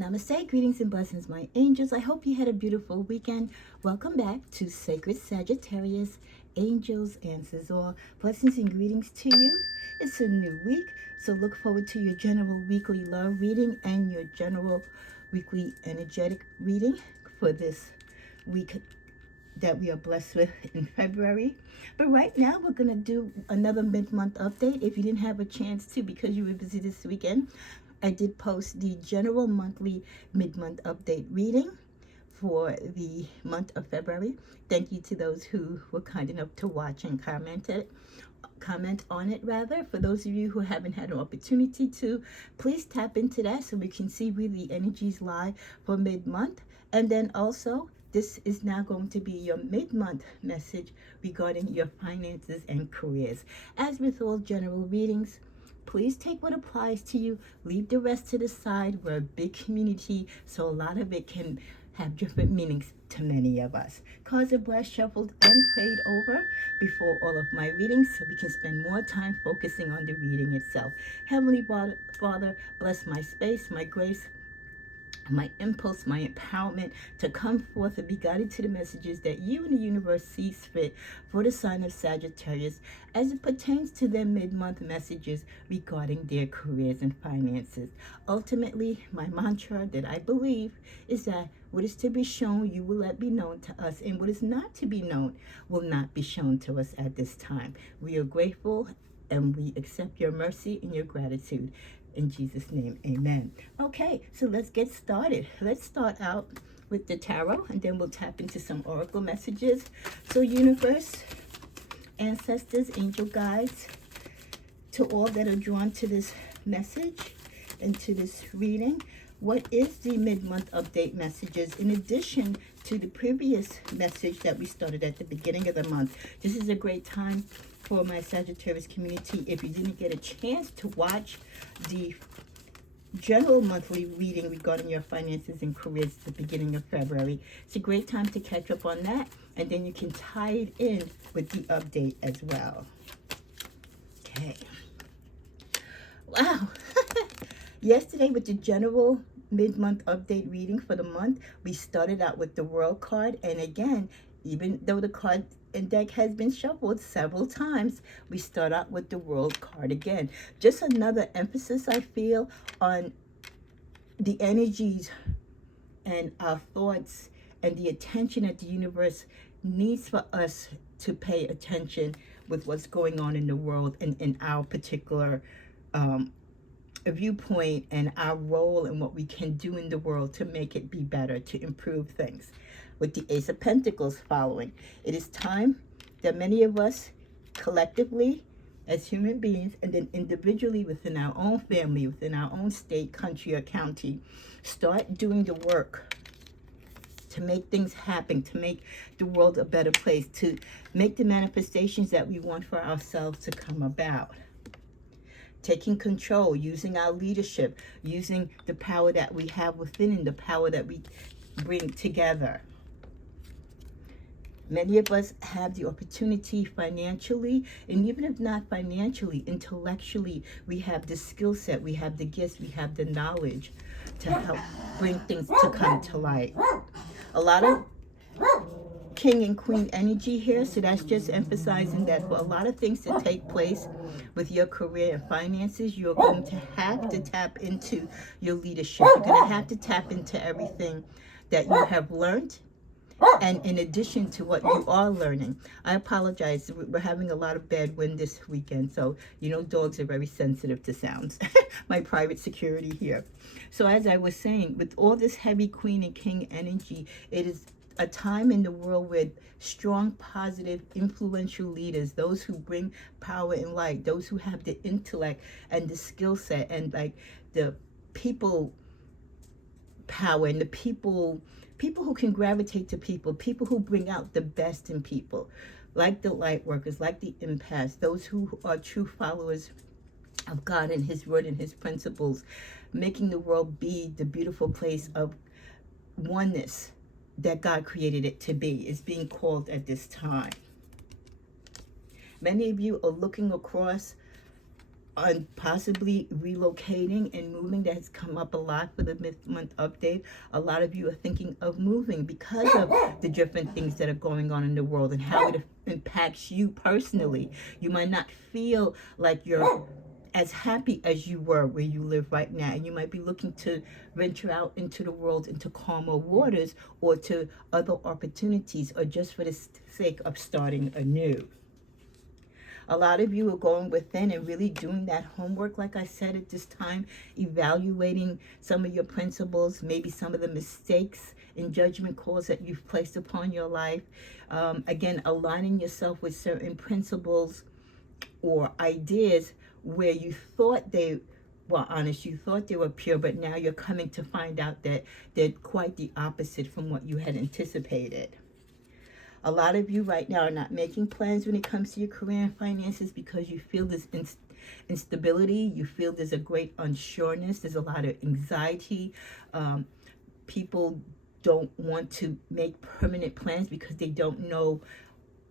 Namaste, greetings and blessings, my angels. I hope you had a beautiful weekend. Welcome back to Sacred Sagittarius, Angels, Answers, all blessings and greetings to you. It's a new week, so look forward to your general weekly love reading and your general weekly energetic reading for this week that we are blessed with in February. But right now, we're going to do another mid-month update. If you didn't have a chance to because you were busy this weekend, I did post the general monthly mid-month update reading for the month of February. Thank you to those who were kind enough to watch and comment on it rather. For those of you who haven't had an opportunity to, please tap into that so we can see where the energies lie for mid-month. And then also, this is now going to be your mid-month message regarding your finances and careers. As with all general readings, please take what applies to you, leave the rest to the side. We're a big community, so a lot of it can have different meanings to many of us. Cards are blessed, shuffled, and prayed over before all of my readings so we can spend more time focusing on the reading itself. Heavenly Father, bless my space, my grace, my impulse, my empowerment to come forth and be guided to the messages that you and the universe sees fit for the sign of Sagittarius as it pertains to their mid-month messages regarding their careers and finances. Ultimately, my mantra that I believe is that what is to be shown, you will let be known to us, and what is not to be known will not be shown to us at this time. We are grateful and we accept your mercy and your gratitude. In Jesus' name, amen. Okay, so let's get started. Let's start out with the tarot, and then we'll tap into some oracle messages. So universe, ancestors, angel guides, to all that are drawn to this message and to this reading, what is the mid-month update messages in addition to the previous message that we started at the beginning of the month? This is a great time for my Sagittarius community. If you didn't get a chance to watch the general monthly reading regarding your finances and careers at the beginning of February, it's a great time to catch up on that, and then you can tie it in with the update as well. Okay. Wow. Yesterday with the general mid-month update reading for the month, we started out with the World card, and again, even though the card and deck has been shuffled several times, we start out with the World card again. Just another emphasis I feel on the energies and our thoughts and the attention that the universe needs for us to pay attention with what's going on in the world and in our particular viewpoint and our role and what we can do in the world to make it be better, to improve things. With the Ace of Pentacles following, it is time that many of us collectively as human beings and then individually within our own family, within our own state, country, or county, start doing the work to make things happen, to make the world a better place, to make the manifestations that we want for ourselves to come about. Taking control, using our leadership, using the power that we have within and the power that we bring together. Many of us have the opportunity financially, and even if not financially, intellectually, we have the skill set, we have the gifts, we have the knowledge to help bring things to come to light. A lot of King and Queen energy here, so that's just emphasizing that for a lot of things to take place with your career and finances, you're going to have to tap into your leadership. You're going to have to tap into everything that you have learned, and in addition to what you are learning. I apologize, we're having a lot of bad wind this weekend, so you know dogs are very sensitive to sounds. My private security here. So as I was saying, with all this heavy Queen and King energy, it is a time in the world with strong, positive, influential leaders, those who bring power and light, those who have the intellect and the skill set and like the people power and the people who can gravitate to people who bring out the best in people, like the light workers, like the empaths, those who are true followers of God and his word and his principles, making the world be the beautiful place of oneness that God created it to be, is being called at this time. Many of you are looking across on possibly relocating and moving. That has come up a lot for the mid-month update. A lot of you are thinking of moving because of the different things that are going on in the world and how it impacts you personally. You might not feel like you're as happy as you were where you live right now, and you might be looking to venture out into the world, into calmer waters, or to other opportunities, or just for the sake of starting anew. A lot of you are going within and really doing that homework, like I said, at this time, evaluating some of your principles, maybe some of the mistakes and judgment calls that you've placed upon your life. Again, aligning yourself with certain principles or ideas where you thought they were honest, you thought they were pure, but now you're coming to find out that they're quite the opposite from what you had anticipated. A lot of you right now are not making plans when it comes to your career and finances because you feel this instability. You feel there's a great unsureness. There's a lot of anxiety. People don't want to make permanent plans because they don't know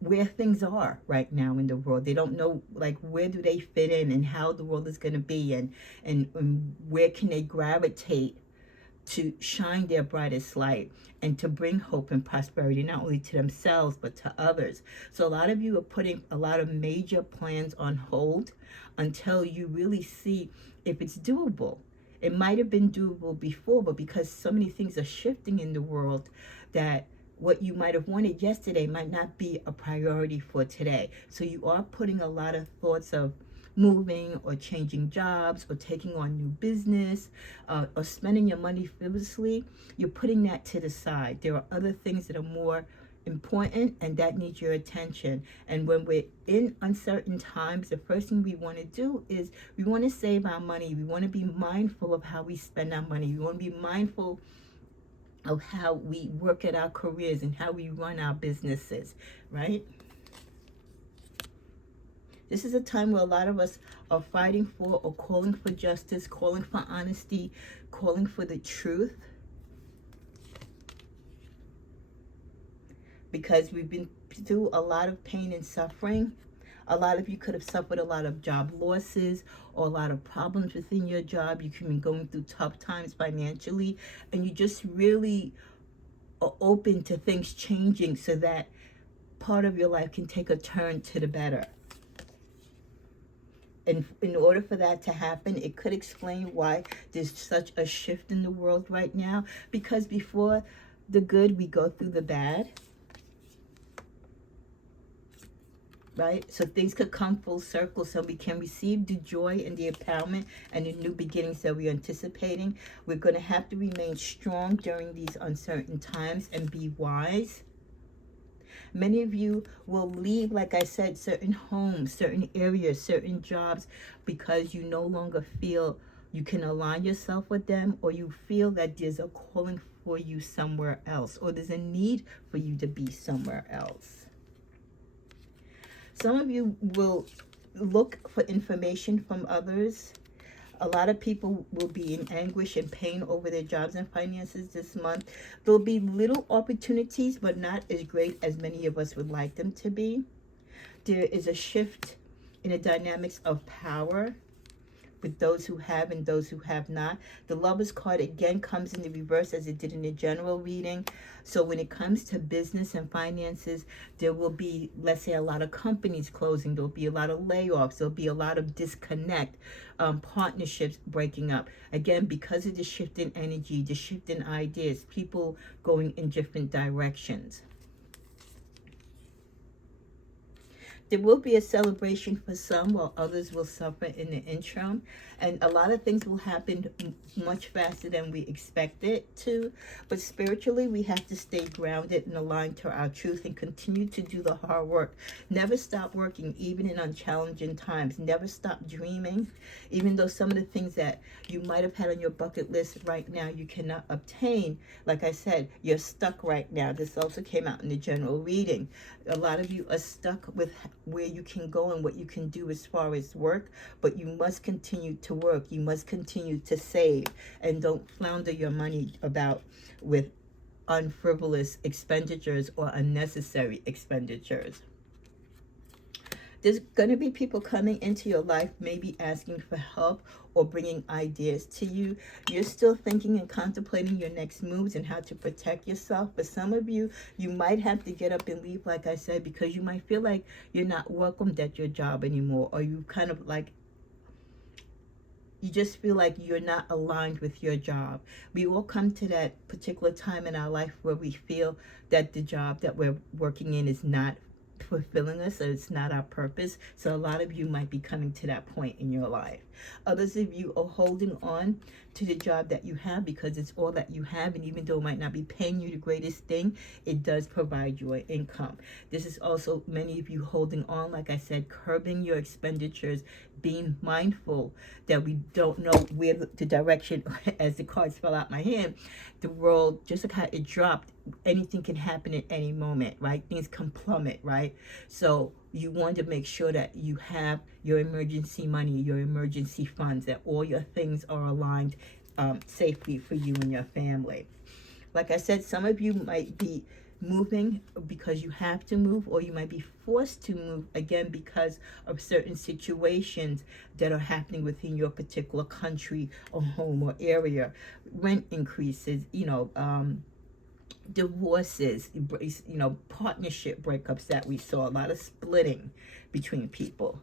where things are right now in the world. They don't know, like, where do they fit in and how the world is going to be, and where can they gravitate to shine their brightest light and to bring hope and prosperity, not only to themselves, but to others. So a lot of you are putting a lot of major plans on hold until you really see if it's doable. It might have been doable before, but because so many things are shifting in the world, that what you might have wanted yesterday might not be a priority for today. So you are putting a lot of thoughts of moving or changing jobs or taking on new business, or spending your money frivolously. You're putting that to the side. There are other things that are more important and that need your attention. And when we're in uncertain times, the first thing we want to do is we want to save our money. We want to be mindful of how we spend our money. We want to be mindful of how we work at our careers and how we run our businesses, right? This is a time where a lot of us are fighting for or calling for justice, calling for honesty, calling for the truth. Because we've been through a lot of pain and suffering. A lot of you could have suffered a lot of job losses or a lot of problems within your job. You could be going through tough times financially, and you just really are open to things changing so that part of your life can take a turn to the better. And in order for that to happen, it could explain why there's such a shift in the world right now. Because before the good, we go through the bad. Right? So things could come full circle so we can receive the joy and the empowerment and the new beginnings that we're anticipating. We're going to have to remain strong during these uncertain times and be wise. Many of you will leave, like I said, certain homes, certain areas, certain jobs, because you no longer feel you can align yourself with them, or you feel that there's a calling for you somewhere else, or there's a need for you to be somewhere else. Some of you will look for information from others. A lot of people will be in anguish and pain over their jobs and finances this month. There'll be little opportunities, but not as great as many of us would like them to be. There is a shift in the dynamics of power with those who have and those who have not. The Lovers card again comes in the reverse as it did in the general reading. So when it comes to business and finances, there will be, let's say, a lot of companies closing. There'll be a lot of layoffs. There'll be a lot of disconnect, partnerships breaking up. Again, because of the shift in energy, the shift in ideas, people going in different directions. There will be a celebration for some, while others will suffer in the interim. And a lot of things will happen much faster than we expect it to. But spiritually, we have to stay grounded and aligned to our truth and continue to do the hard work. Never stop working, even in unchallenging times. Never stop dreaming, even though some of the things that you might have had on your bucket list right now you cannot obtain. Like I said, you're stuck right now. This also came out in the general reading. A lot of you are stuck with where you can go and what you can do as far as work, but you must continue to work. You must continue to save, and don't flounder your money about with unfrivolous expenditures or unnecessary expenditures. There's going to be people coming into your life, maybe asking for help or bringing ideas to you. You're still thinking and contemplating your next moves and how to protect yourself. For some of you, you might have to get up and leave, like I said, because you might feel like you're not welcomed at your job anymore, or you kind of like, you just feel like you're not aligned with your job. We all come to that particular time in our life where we feel that the job that we're working in is not fulfilling us, or it's not our purpose. So a lot of you might be coming to that point in your life. Others of you are holding on to the job that you have because it's all that you have, and even though it might not be paying you the greatest thing, it does provide you an income. This is also many of you holding on, like I said, curbing your expenditures, being mindful that we don't know where the direction, as the cards fell out my hand, the world, just like how it dropped, anything can happen at any moment, right? Things can plummet, right? So you want to make sure that you have your emergency money, your emergency funds, that all your things are aligned safely for you and your family. Like I said, some of you might be moving because you have to move, or you might be forced to move, again, because of certain situations that are happening within your particular country or home or area. Rent increases, divorces, partnership breakups that we saw, a lot of splitting between people.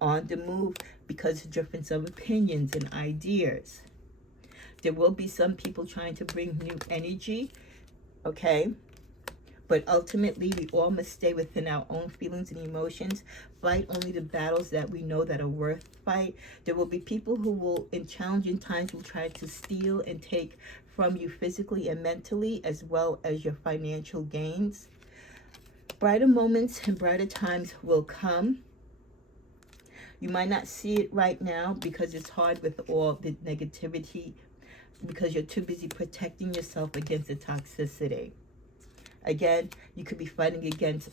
On the move because of difference of opinions and ideas. There will be some people trying to bring new energy, okay? But ultimately, we all must stay within our own feelings and emotions. Fight only the battles that we know that are worth fight. There will be people who will, in challenging times, will try to steal and take from you physically and mentally, as well as your financial gains. Brighter moments and brighter times will come. You might not see it right now because it's hard with all the negativity, because you're too busy protecting yourself against the toxicity. Again, you could be fighting against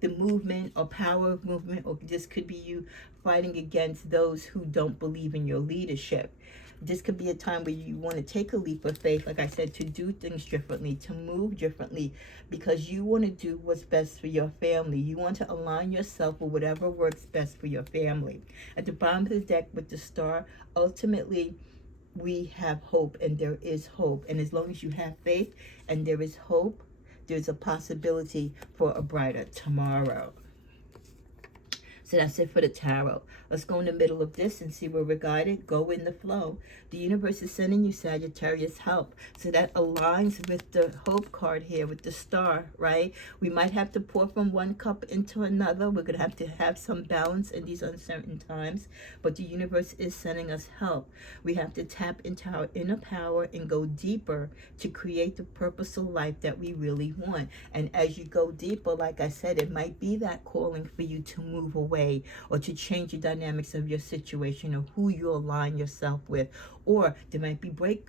the movement or power of movement, or this could be you fighting against those who don't believe in your leadership. This could be a time where you want to take a leap of faith, like I said, to do things differently, to move differently, because you want to do what's best for your family. You want to align yourself with whatever works best for your family. At the bottom of the deck with the star, ultimately, we have hope, and there is hope. And as long as you have faith and there is hope, there's a possibility for a brighter tomorrow. So that's it for the tarot. Let's go in the middle of this and see where we're guided. Go in the flow. The universe is sending you Sagittarius help. So that aligns with the hope card here with the star, right? We might have to pour from one cup into another. We're going to have some balance in these uncertain times. But the universe is sending us help. We have to tap into our inner power and go deeper to create the purposeful life that we really want. And as you go deeper, like I said, it might be that calling for you to move away, or to change the dynamics of your situation, or who you align yourself with. Or there might be break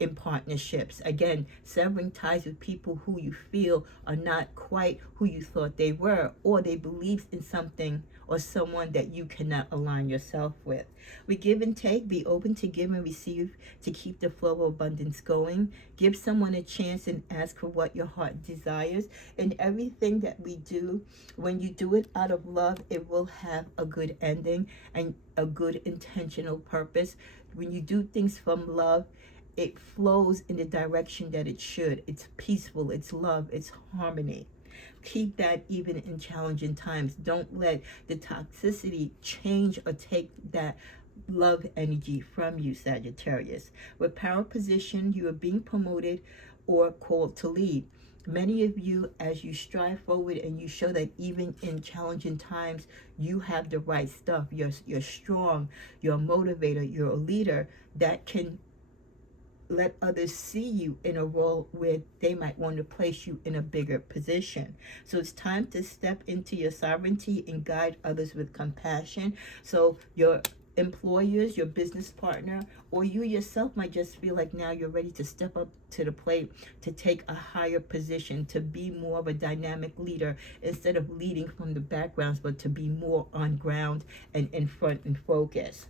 in partnerships. Again, severing ties with people who you feel are not quite who you thought they were, or they believe in something or someone that you cannot align yourself with. We give and take. Be open to give and receive to keep the flow of abundance going. Give someone a chance and ask for what your heart desires. And everything that we do, when you do it out of love, it will have a good ending and a good intentional purpose. When you do things from love, it flows in the direction that it should. It's peaceful, it's love, it's harmony. Keep that even in challenging times. Don't let the toxicity change or take that love energy from you, Sagittarius. With power position, you are being promoted or called to lead. Many of you, as you strive forward and you show that even in challenging times, you have the right stuff. You're strong, you're a motivator, you're a leader that can let others see you in a role where they might want to place you in a bigger position. So it's time to step into your sovereignty and guide others with compassion. So your employers, your business partner, or you yourself might just feel like now you're ready to step up to the plate, to take a higher position, to be more of a dynamic leader instead of leading from the backgrounds, but to be more on ground and in front and focus.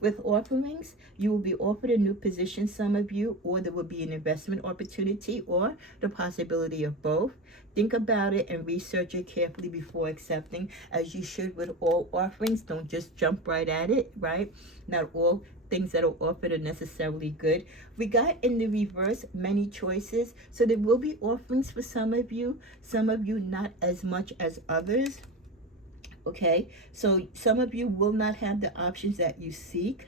With offerings, you will be offered a new position, some of you, or there will be an investment opportunity or the possibility of both. Think about it and research it carefully before accepting, as you should with all offerings. Don't just jump right at it, right? Not all things that are offered are necessarily good. We got in the reverse many choices, so there will be offerings for some of you not as much as others. Okay, so some of you will not have the options that you seek.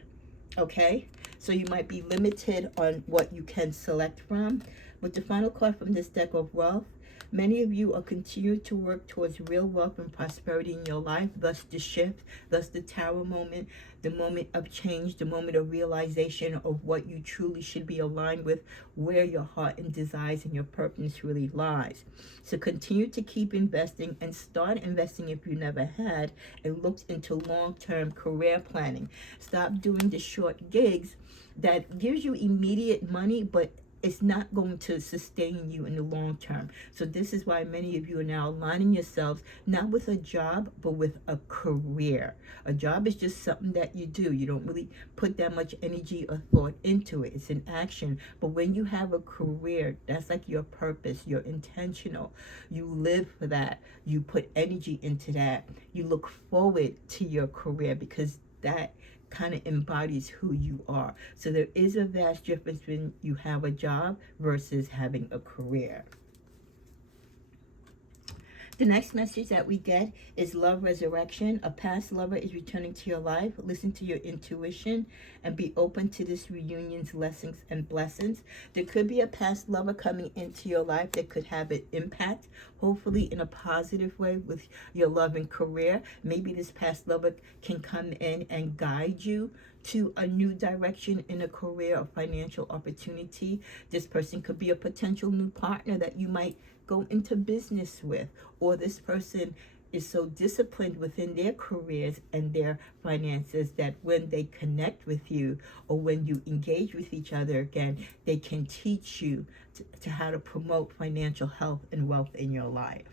Okay, so you might be limited on what you can select from. With the final card from this deck of wealth, many of you are continuing to work towards real wealth and prosperity in your life, thus the shift, thus the tower moment, the moment of change, the moment of realization of what you truly should be aligned with, where your heart and desires and your purpose really lies. So continue to keep investing and start investing if you never had, and look into long-term career planning. Stop doing the short gigs that gives you immediate money, but it's not going to sustain you in the long term. So this is why many of you are now aligning yourselves not with a job, but with a career. A job is just something that you do. You don't really put that much energy or thought into it. It's an action. But when you have a career, that's like your purpose. You're intentional. You live for that. You put energy into that. You look forward to your career, because that kind of embodies who you are. So there is a vast difference when you have a job versus having a career. The next message that we get is love resurrection. A past lover is returning to your life. Listen to your intuition and be open to this reunion's lessons and blessings. There could be a past lover coming into your life that could have an impact, hopefully in a positive way, with your love and career. Maybe this past lover can come in and guide you to a new direction in a career or financial opportunity. This person could be a potential new partner that you might go into business with, or this person is so disciplined within their careers and their finances that when they connect with you, or when you engage with each other again, they can teach you to how to promote financial health and wealth in your life.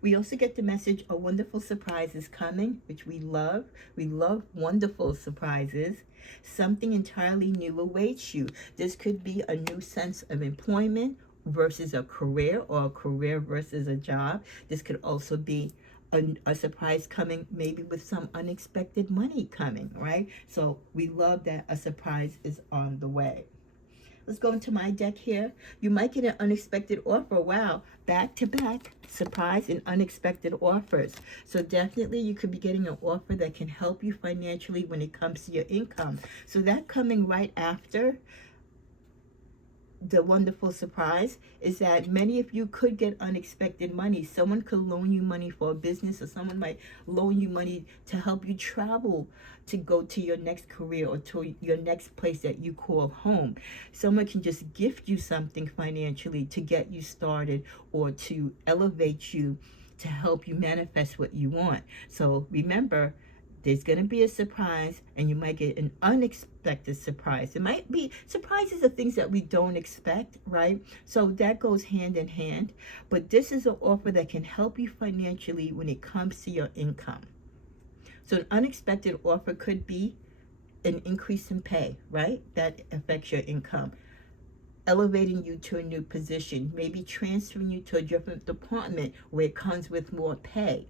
We also get the message, a wonderful surprise is coming, which we love. We love wonderful surprises. Something entirely new awaits you. This could be a new sense of employment versus a career, or a career versus a job. This could also be a surprise coming, maybe with some unexpected money coming, right? So we love that a surprise is on the way. Let's go into my deck here. You might get an unexpected offer. Wow, back to back, surprise and unexpected offers. So definitely you could be getting an offer that can help you financially when it comes to your income. So that coming right after the wonderful surprise is that many of you could get unexpected money. Someone could loan you money for a business, or someone might loan you money to help you travel to go to your next career or to your next place that you call home. Someone can just gift you something financially to get you started, or to elevate you, to help you manifest what you want. So remember, there's going to be a surprise, and you might get an unexpected surprise. It might be, surprises are things that we don't expect, right? So that goes hand in hand. But this is an offer that can help you financially when it comes to your income. So an unexpected offer could be an increase in pay, right? That affects your income. Elevating you to a new position, maybe transferring you to a different department where it comes with more pay.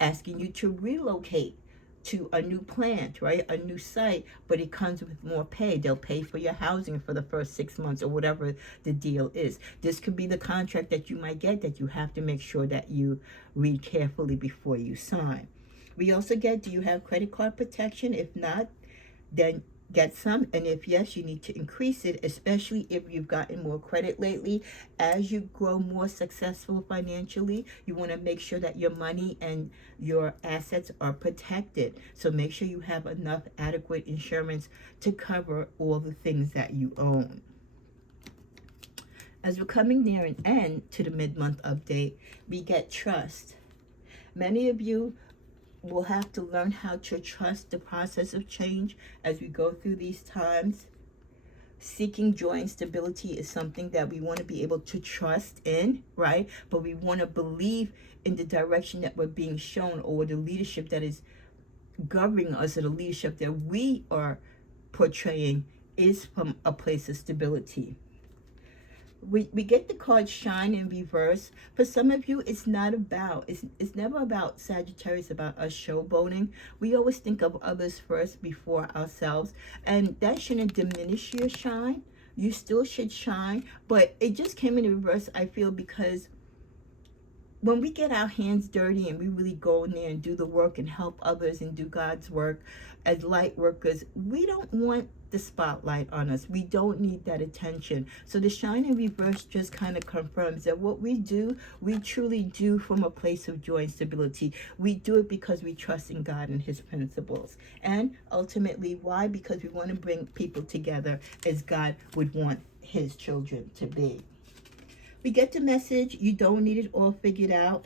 Asking you to relocate to a new plant, right? A new site, but it comes with more pay. They'll pay for your housing for the first 6 months, or whatever the deal is. This could be the contract that you might get that you have to make sure that you read carefully before you sign. We also get, do you have credit card protection? If not, then get some, and if yes, you need to increase it, especially if you've gotten more credit lately. As you grow more successful financially, you want to make sure that your money and your assets are protected. So make sure you have enough adequate insurance to cover all the things that you own. As we're coming near an end to the mid-month update, we get trust. Many of you will have to learn how to trust the process of change as we go through these times. Seeking joy and stability is something that we want to be able to trust in, right? But we want to believe in the direction that we're being shown, or the leadership that is governing us, or the leadership that we are portraying, is from a place of stability. We get the card shine in reverse. For some of you, it's not about, it's never about Sagittarius, about us showboating. We always think of others first before ourselves, and that shouldn't diminish your shine. You still should shine, but it just came in reverse, I feel, because when we get our hands dirty and we really go in there and do the work and help others and do God's work as light workers, we don't want the spotlight on us. We don't need that attention. So the shine in reverse just kind of confirms that what we do, we truly do from a place of joy and stability. We do it because we trust in God and his principles. And ultimately, why? Because we want to bring people together as God would want his children to be. We get the message. You don't need it all figured out.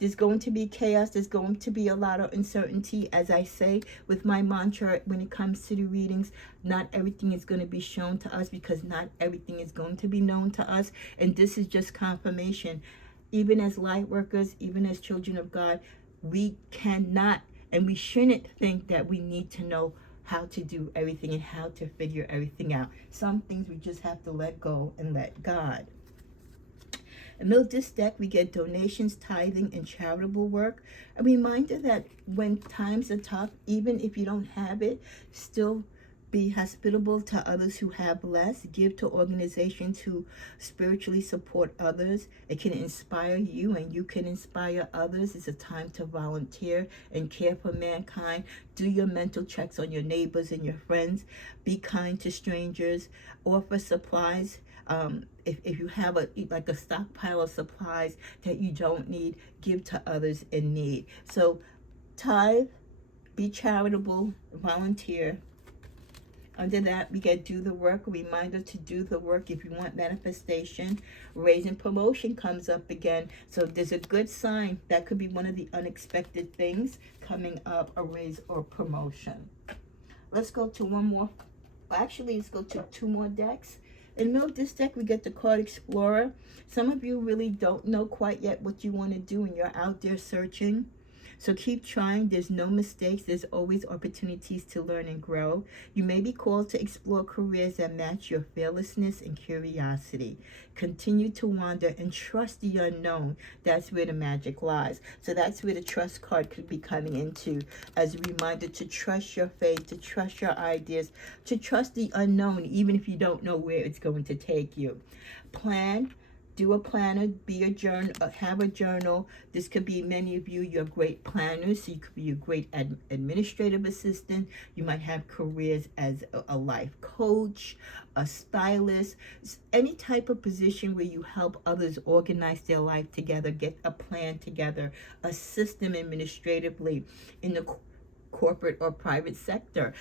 There's going to be chaos. There's going to be a lot of uncertainty. As I say with my mantra, when it comes to the readings, not everything is going to be shown to us, because not everything is going to be known to us. And this is just confirmation. Even as light workers, even as children of God, we cannot and we shouldn't think that we need to know how to do everything and how to figure everything out. Some things we just have to let go and let God. In the middle of this deck, we get donations, tithing, and charitable work. A reminder that when times are tough, even if you don't have it, still be hospitable to others who have less. Give to organizations who spiritually support others. It can inspire you and you can inspire others. It's a time to volunteer and care for mankind. Do your mental checks on your neighbors and your friends. Be kind to strangers. Offer supplies. If you have like a stockpile of supplies that you don't need, give to others in need. So tithe, be charitable, volunteer. Under that, we get do the work, a reminder to do the work if you want manifestation. Raise and promotion comes up again. So there's a good sign. That could be one of the unexpected things coming up, a raise or promotion. Let's go to one more. Actually, let's go to two more decks. In the middle of this deck, we get the card Explorer. Some of you really don't know quite yet what you want to do, and you're out there searching. So keep trying. There's no mistakes. There's always opportunities to learn and grow. You may be called to explore careers that match your fearlessness and curiosity. Continue to wander and trust the unknown. That's where the magic lies. So that's where the trust card could be coming into, as a reminder to trust your faith, to trust your ideas, to trust the unknown, even if you don't know where it's going to take you. Plan. Do a planner, be a journal, have a journal. This could be, many of you, you're great planners, so you could be a great administrative assistant. You might have careers as a life coach, a stylist, any type of position where you help others organize their life together, get a plan together, a system administratively in the corporate or private sector.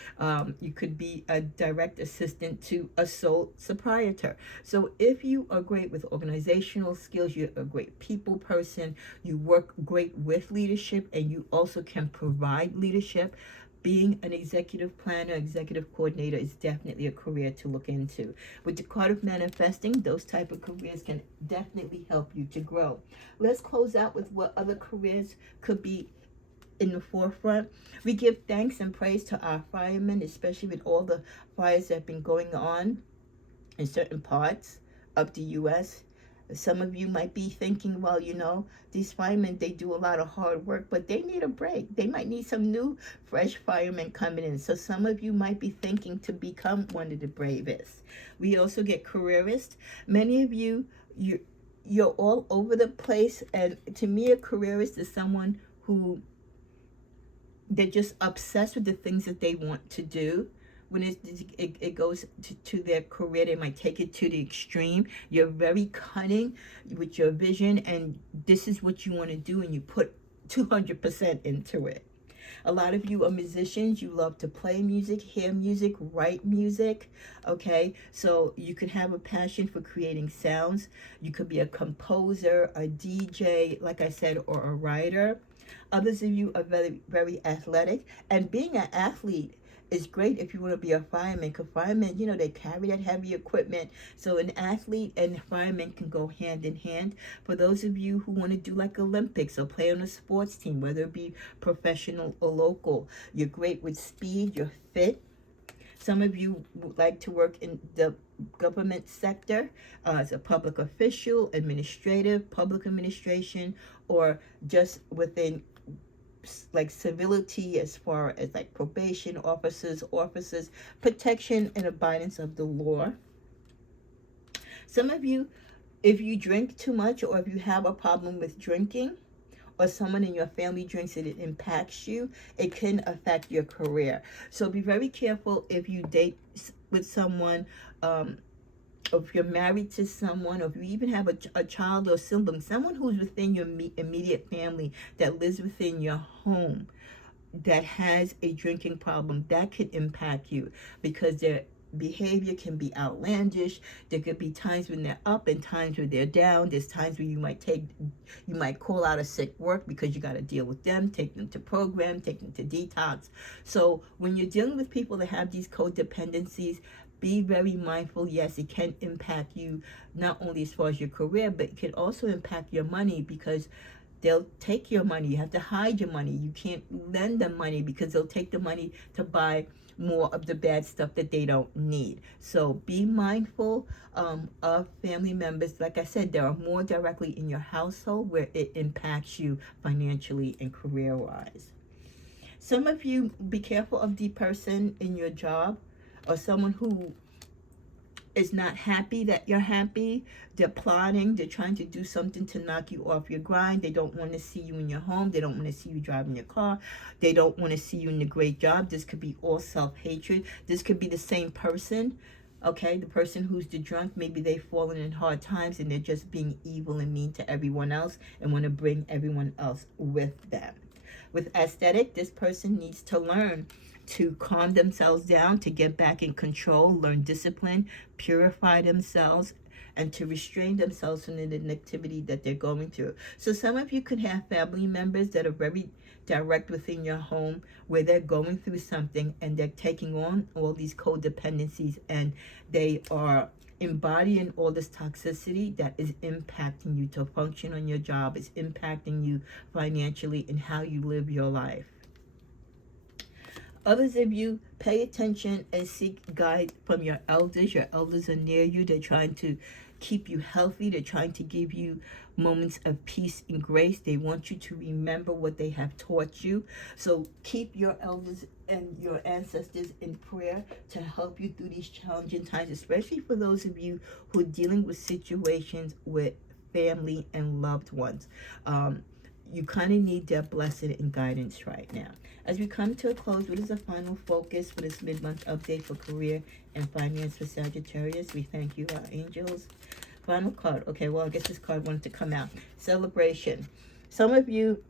You could be a direct assistant to a sole proprietor. So if you are great with organizational skills, you're a great people person, you work great with leadership, and you also can provide leadership, being an executive planner, executive coordinator is definitely a career to look into. With the card of manifesting, those type of careers can definitely help you to grow. Let's close out with what other careers could be in the forefront. We give thanks and praise to our firemen, especially with all the fires that have been going on in certain parts of the U.S. Some of you might be thinking, well, you know, these firemen, they do a lot of hard work, but they need a break. They might need some new, fresh firemen coming in. So some of you might be thinking to become one of the bravest. We also get careerists. Many of you, you're all over the place. And to me, a careerist is someone who they're just obsessed with the things that they want to do. When it goes to their career, they might take it to the extreme. You're very cunning with your vision, and this is what you want to do, and you put 200% into it. A lot of you are musicians. You love to play music, hear music, write music, okay? So you could have a passion for creating sounds. You could be a composer, a DJ, like I said, or a writer. Others of you are very, very athletic. And being an athlete It's great if you want to be a fireman, because firemen, you know, they carry that heavy equipment. So an athlete and fireman can go hand in hand. For those of you who want to do like Olympics or play on a sports team, whether it be professional or local, you're great with speed, you're fit. Some of you would like to work in the government sector as a public official, administrative, public administration, or just within like civility as far as like probation officers, protection and abidance of the law. Some of you, if you drink too much or if you have a problem with drinking, or someone in your family drinks it, it impacts you, it can affect your career. So be very careful if you date with someone, or if you're married to someone, or if you even have a child or sibling, someone who's within your immediate family that lives within your home that has a drinking problem, that could impact you because their behavior can be outlandish. There could be times when they're up and times when they're down. There's times when you might call out a sick work because you got to deal with them, take them to program, take them to detox. So when you're dealing with people that have these codependencies, be very mindful. Yes, it can impact you not only as far as your career, but it can also impact your money because they'll take your money. You have to hide your money. You can't lend them money because they'll take the money to buy more of the bad stuff that they don't need. So be mindful of family members. Like I said, there are more directly in your household where it impacts you financially and career-wise. Some of you, be careful of the person in your job or someone who is not happy that you're happy. They're plotting. They're trying to do something to knock you off your grind. They don't want to see you in your home. They don't want to see you driving your car. They don't want to see you in a great job. This could be all self-hatred. This could be the same person. Okay, the person who's the drunk, maybe they've fallen in hard times and they're just being evil and mean to everyone else and want to bring everyone else with them. With aesthetic, this person needs to learn to calm themselves down, to get back in control, learn discipline, purify themselves, and to restrain themselves from the negativity that they're going through. So some of you could have family members that are very direct within your home where they're going through something and they're taking on all these codependencies and they are embodying all this toxicity that is impacting you to function on your job, is impacting you financially and how you live your life. Others of you, pay attention and seek guide from your elders. Your elders are near you. They're trying to keep you healthy. They're trying to give you moments of peace and grace. They want you to remember what they have taught you. So keep your elders and your ancestors in prayer to help you through these challenging times, especially for those of you who are dealing with situations with family and loved ones. You kind of need their blessing and guidance right now. As we come to a close, what is the final focus for this mid-month update for career and finance for Sagittarius? We thank you, our angels. Final card. Okay, well, I guess this card wanted to come out. Celebration. Some of you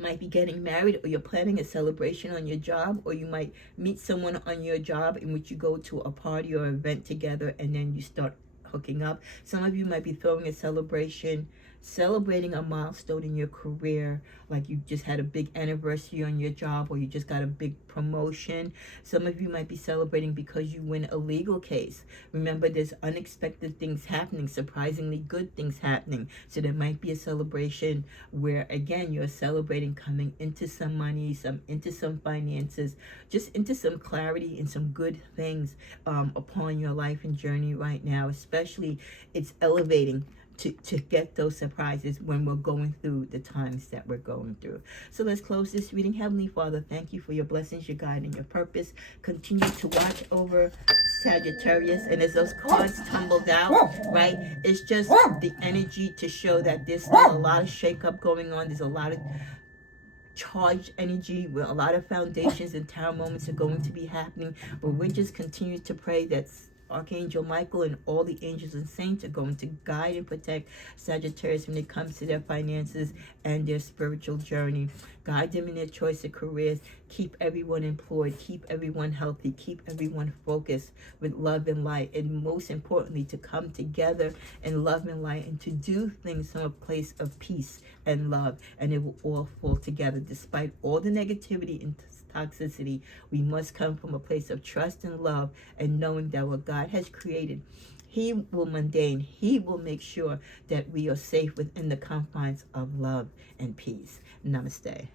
might be getting married, or you're planning a celebration on your job, or you might meet someone on your job in which you go to a party or event together and then you start hooking up. Some of you might be throwing a celebration, celebrating a milestone in your career, like you just had a big anniversary on your job or you just got a big promotion. Some of you might be celebrating because you win a legal case. Remember, there's unexpected things happening, surprisingly good things happening. So there might be a celebration where, again, you're celebrating coming into some money, into some finances, just into some clarity and some good things upon your life and journey right now. Especially, it's elevating to get those surprises when we're going through the times that we're going through. So let's close this reading. Heavenly Father, thank you for your blessings, your guide, and your purpose. Continue to watch over Sagittarius. And as those cards tumbled out, right, it's just the energy to show that there's still a lot of shakeup going on. There's a lot of charged energy where a lot of foundations and tower moments are going to be happening. But we just continue to pray that Archangel Michael and all the angels and saints are going to guide and protect Sagittarius when it comes to their finances and their spiritual journey. Guide them in their choice of careers. Keep everyone employed. Keep everyone healthy. Keep everyone focused with love and light. And most importantly, to come together in love and light and to do things from a place of peace and love. And it will all fall together despite all the negativity and toxicity. We must come from a place of trust and love and knowing that what God has created, He will maintain. He will make sure that we are safe within the confines of love and peace. Namaste.